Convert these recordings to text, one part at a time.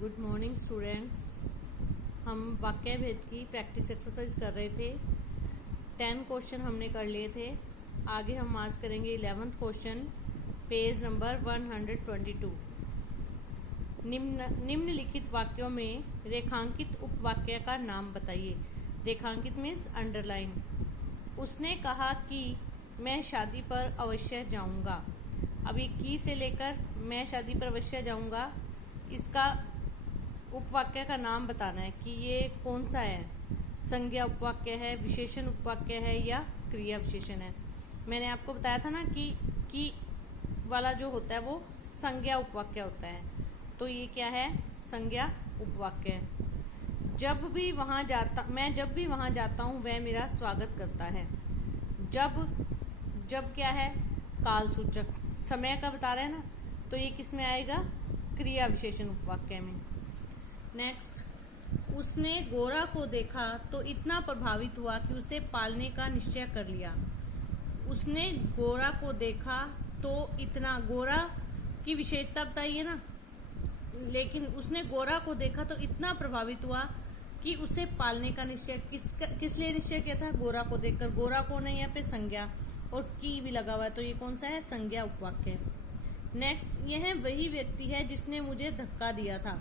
Good morning students. हम वाक्य भेद की प्रैक्टिस एक्सरसाइज कर रहे थे। 10 क्वेश्चन हमने कर लिए थे। आगे हम आज करेंगे 11th क्वेश्चन, पेज नंबर 122। निम्नलिखित वाक्यों में रेखांकित उपवाक्य का नाम बताइए। रेखांकित मीन्स अंडरलाइन। उसने कहा कि मैं शादी पर अवश्य जाऊंगा। अभी की से लेकर मैं शादी पर अवश्य जाऊंगा, इसका उपवाक्य का नाम बताना है कि ये कौन सा है। संज्ञा उपवाक्य है, विशेषण उपवाक्य है या क्रिया विशेषण है। मैंने आपको बताया था ना कि वाला जो होता है वो संज्ञा उपवाक्य होता है। तो ये क्या है? संज्ञा उपवाक्य है। मैं जब भी वहां जाता हूँ वह मेरा स्वागत करता है। जब क्या है? काल सूचक, समय का बता रहे हैं ना, तो ये किस में आएगा? क्रिया विशेषण उपवाक्य में। नेक्स्ट, उसने गोरा को देखा तो इतना प्रभावित हुआ कि उसे पालने का निश्चय कर लिया। उसने गोरा को देखा तो इतना, गोरा की विशेषता बताइए ना, लेकिन उसने गोरा को देखा तो इतना प्रभावित हुआ कि उसे पालने का निश्चय किस लिए निश्चय किया था? गोरा को देखकर। गोरा को नहीं, यहाँ पे संज्ञा और की भी लगा हुआ है, तो ये कौन सा है? संज्ञा उपवाक्य। नेक्स्ट, यह वही व्यक्ति है जिसने मुझे धक्का दिया था।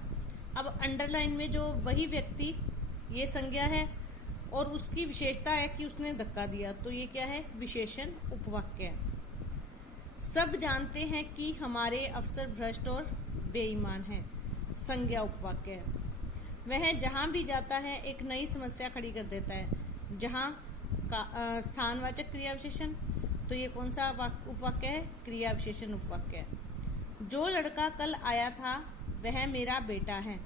अब अंडरलाइन में जो वही व्यक्ति, ये संज्ञा है और उसकी विशेषता है कि उसने धक्का दिया, तो ये क्या है? विशेषण उपवाक्य। सब जानते हैं कि हमारे अफसर भ्रष्ट और बेईमान हैं। संज्ञा उपवाक्य। वह जहां भी जाता है एक नई समस्या खड़ी कर देता है। जहां का स्थानवाचक क्रिया विशेषण, तो ये कौन सा उपवाक्य है? क्रिया विशेषण उपवाक्य। जो लड़का कल आया था वह मेरा बेटा है।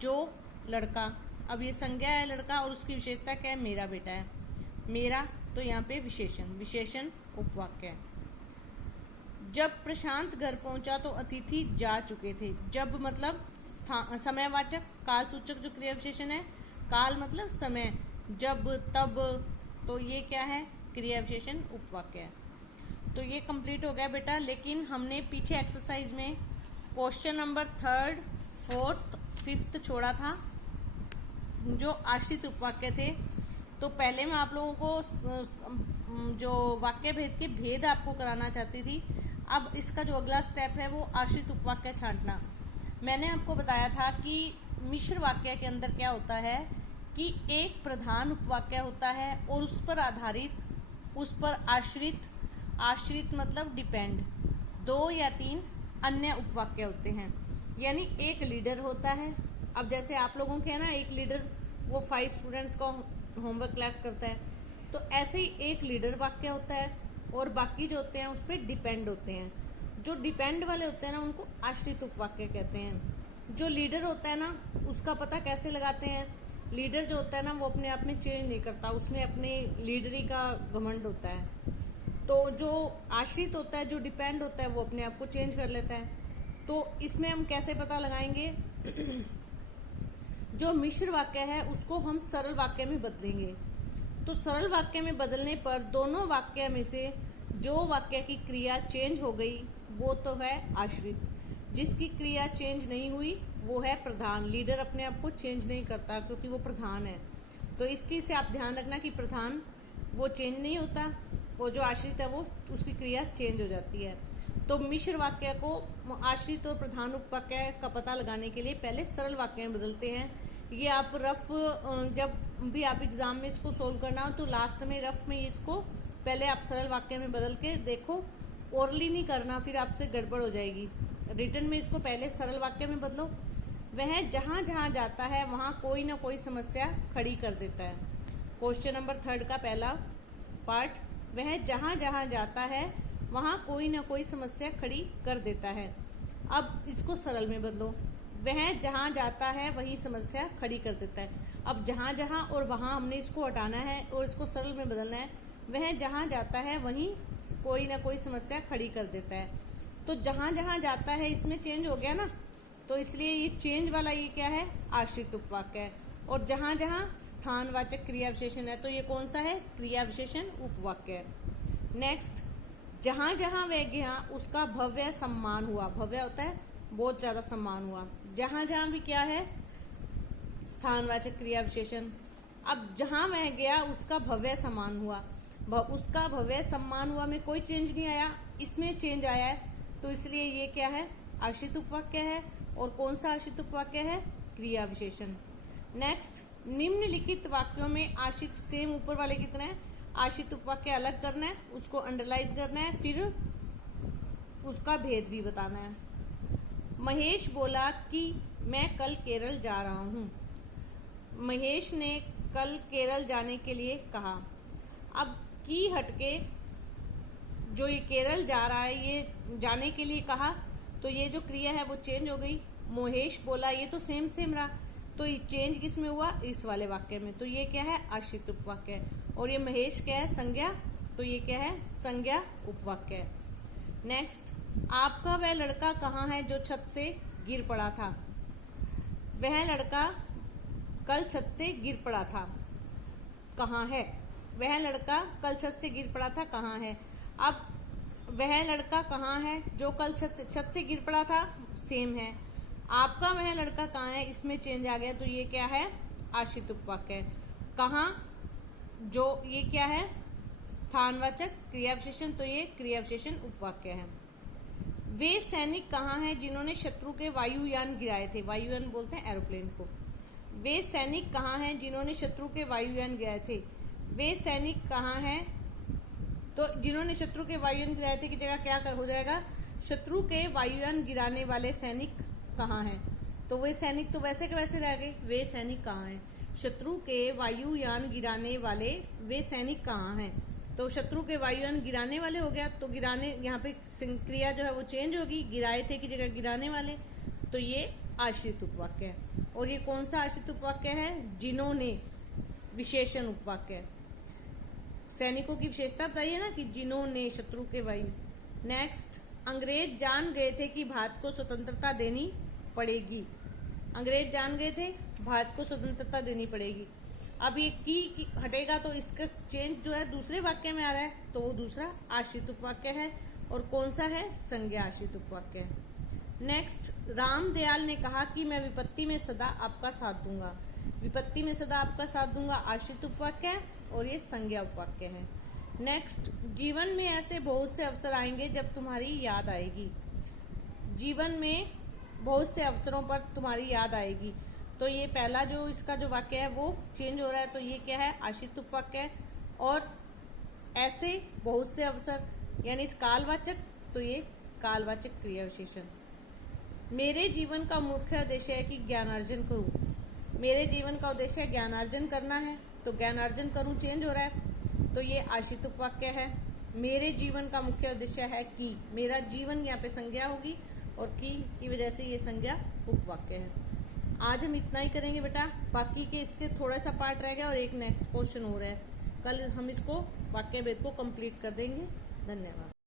जो लड़का, अब ये संज्ञा है लड़का और उसकी विशेषता क्या है? मेरा बेटा है। मेरा, तो यहाँ पे विशेषण उपवाक्य है। जब प्रशांत घर पहुंचा तो अतिथि जा चुके थे। जब मतलब समयवाचक, काल सूचक जो क्रिया विशेषण है। काल मतलब समय, जब, तब, तो ये क्या है? क्रिया विशेषण उपवाक्य है। तो ये कंप्लीट हो गया बेटा। लेकिन हमने पीछे एक्सरसाइज में क्वेश्चन नंबर 3, 4, 5 छोड़ा था, जो आश्रित उपवाक्य थे। तो पहले मैं आप लोगों को जो वाक्य भेद के भेद आपको कराना चाहती थी। अब इसका जो अगला स्टेप है वो आश्रित उपवाक्य छांटना। मैंने आपको बताया था कि मिश्र वाक्य के अंदर क्या होता है कि एक प्रधान उपवाक्य होता है और उस पर आधारित, उस पर आश्रित मतलब डिपेंड, 2 या 3 अन्य उपवाक्य होते हैं। यानी एक लीडर होता है। अब जैसे आप लोगों के है ना, एक लीडर वो 5 स्टूडेंट्स का होमवर्क कलेक्ट करता है, तो ऐसे ही एक लीडर वाक्य होता है और बाकी जो होते हैं उस पर डिपेंड होते हैं। जो डिपेंड वाले होते हैं ना, उनको आश्रित उपवाक्य कहते हैं। जो लीडर होता है ना, उसका पता कैसे लगाते हैं? लीडर जो होता है ना, वो अपने आप में चेंज नहीं करता, उसमें अपने लीडरी का घमंड होता है। तो जो आश्रित होता है, जो डिपेंड होता है, वो अपने आप को चेंज कर लेता है। तो इसमें हम कैसे पता लगाएंगे? जो मिश्र वाक्य है उसको हम सरल वाक्य में बदलेंगे। तो सरल वाक्य में बदलने पर दोनों वाक्य में से जो वाक्य की क्रिया चेंज हो गई वो तो है आश्रित। जिसकी क्रिया चेंज नहीं हुई वो है प्रधान। लीडर अपने आप को चेंज नहीं करता क्योंकि वो प्रधान है। तो इस चीज से आप ध्यान रखना कि प्रधान वो चेंज नहीं होता, वो जो आश्रित है वो उसकी क्रिया चेंज हो जाती है। तो मिश्र वाक्य को आश्रित और प्रधान उपवाक्य का पता लगाने के लिए पहले सरल वाक्य में बदलते हैं। ये आप रफ, जब भी आप एग्जाम में इसको सोल्व करना हो तो लास्ट में रफ में इसको पहले आप सरल वाक्य में बदल के देखो। ओरली नहीं करना, फिर आपसे गड़बड़ हो जाएगी। रिटर्न में इसको पहले सरल वाक्य में बदलो। वह जहां जहां जाता है वहां कोई ना कोई समस्या खड़ी कर देता है। क्वेश्चन नंबर 3 का पहला पार्ट, वह जहां जहां जाता है वहां कोई ना कोई समस्या खड़ी कर देता है। अब इसको सरल में बदलो। वह जहां जाता है वही समस्या खड़ी कर देता है। अब जहां जहां और वहां हमने इसको हटाना है और इसको सरल में बदलना है। वह जहां जाता है वहीं कोई ना कोई समस्या खड़ी कर देता है। तो जहां जहां जाता है इसमें चेंज हो गया ना, तो इसलिए ये चेंज वाला ये क्या है? आश्रित उपवाक्य है। और जहां जहां स्थानवाचक क्रिया विशेषण है, तो ये कौन सा है? क्रिया विशेषण उपवाक्य है। नेक्स्ट, जहां जहां वह गया उसका भव्य सम्मान हुआ। भव्य होता है बहुत ज्यादा सम्मान हुआ। जहां जहां भी क्या है, स्थानवाचक क्रिया विशेषण। अब जहां वह गया उसका भव्य सम्मान हुआ, उसका भव्य सम्मान हुआ में कोई चेंज नहीं आया, इसमें चेंज आया है, तो इसलिए ये क्या है, आश्रित उपवाक्य है। और कौन सा आश्रित उपवाक्य है, क्रिया विशेषण। नेक्स्ट, निम्नलिखित वाक्यों में आश्रित, सेम ऊपर वाले कितने हैं, आश्रित उपवाक्य अलग करना है, उसको अंडरलाइन करना है, फिर उसका भेद भी बताना है। महेश बोला कि मैं कल केरल जा रहा हूं। महेश ने कल केरल जाने के लिए कहा। अब की हटके जो ये केरल जा रहा है, ये जाने के लिए कहा, तो ये जो क्रिया है वो चेंज हो गई। महेश बोला, ये तो सेम सेम रहा, तो ये चेंज किस में हुआ, इस वाले वाक्य में, तो ये क्या है, आश्रित उपवाक्य है। और ये महेश क्या है, संज्ञा, तो ये क्या है, संज्ञा उपवाक्य है। नेक्स्ट, आपका वह लड़का कहाँ है जो छत से गिर पड़ा था। वह लड़का कल छत से गिर पड़ा था, कहाँ है, वह लड़का कल छत से गिर पड़ा था, कहाँ है। अब वह लड़का कहाँ है जो कल छत से गिर पड़ा था, सेम है। आपका वह लड़का कहाँ है, इसमें चेंज आ गया, तो ये क्या है, आश्रित उपवाक्य है। कहाँ, जो ये क्या है, स्थानवाचक क्रिया विशेषण, तो ये क्रिया विशेषण उपवाक्य है। वे सैनिक कहाँ हैं जिन्होंने शत्रु के वायुयान गिराए थे। वायुयान बोलते हैं एरोप्लेन को। वे सैनिक कहाँ हैं जिन्होंने शत्रु के वायुयान गिराए थे। वे सैनिक कहाँ हैं, तो जिन्होंने शत्रु के वायुयान गिराए थे की जगह क्या हो जाएगा, शत्रु के वायुयान गिराने वाले सैनिक कहाँ हैं। तो वे सैनिक तो वैसे के वैसे रह गए, वे सैनिक कहाँ हैं, शत्रु के वायुयान गिराने वाले वे सैनिक कहाँ हैं। तो शत्रु के वायुयान गिराने वाले हो गया, तो गिराने, यहाँ पे क्रिया जो है वो चेंज होगी, गिराए थे की जगह गिराने वाले, तो ये आश्रित उपवाक्य है। और ये कौन सा आश्रित उपवाक्य है, जिन्होंने, विशेषण उपवाक्य है। सैनिकों की विशेषता बताइए ना कि जिन्होंने शत्रु के वायु। नेक्स्ट, अंग्रेज जान गए थे कि भारत को स्वतंत्रता देनी पड़ेगी। अंग्रेज जान गए थे भारत को स्वतंत्रता देनी पड़ेगी। अब ये की हटेगा तो इसका चेंज जो है दूसरे वाक्य में आ रहा है, तो वो दूसरा आश्रित उपवाक्य है। और कौन सा है, संज्ञा आश्रित उपवाक्य है। नेक्स्ट, रामदयाल ने कहा कि मैं विपत्ति में सदा आपका साथ दूंगा। विपत्ति में सदा आपका साथ दूंगा आश्रित उपवाक्य है, और ये संज्ञा उपवाक्य है। नेक्स्ट, जीवन में ऐसे बहुत से अवसर आएंगे जब तुम्हारी याद आएगी। जीवन में बहुत से अवसरों पर तुम्हारी याद आएगी, तो ये पहला जो इसका जो वाक्य है वो चेंज हो रहा है, तो ये क्या है, आश्रित उपवाक्य है। और ऐसे बहुत से अवसर यानी इस कालवाचक, तो ये कालवाचक क्रिया विशेषण। मेरे जीवन का मुख्य उद्देश्य है कि ज्ञानार्जन करूं। मेरे जीवन का उद्देश्य ज्ञानार्जन करना है, तो ज्ञानार्जन करूं चेंज हो रहा है, तो ये आश्रित उपवाक्य है। मेरे जीवन का मुख्य उद्देश्य है कि, मेरा जीवन यहाँ पे संज्ञा होगी, और की वजह से ये संज्ञा उपवाक्य है। आज हम इतना ही करेंगे बेटा, बाकी के इसके थोड़ा सा पार्ट रह गया और एक नेक्स्ट क्वेश्चन हो रहा है, कल हम इसको वाक्य भेद को कंप्लीट कर देंगे। धन्यवाद।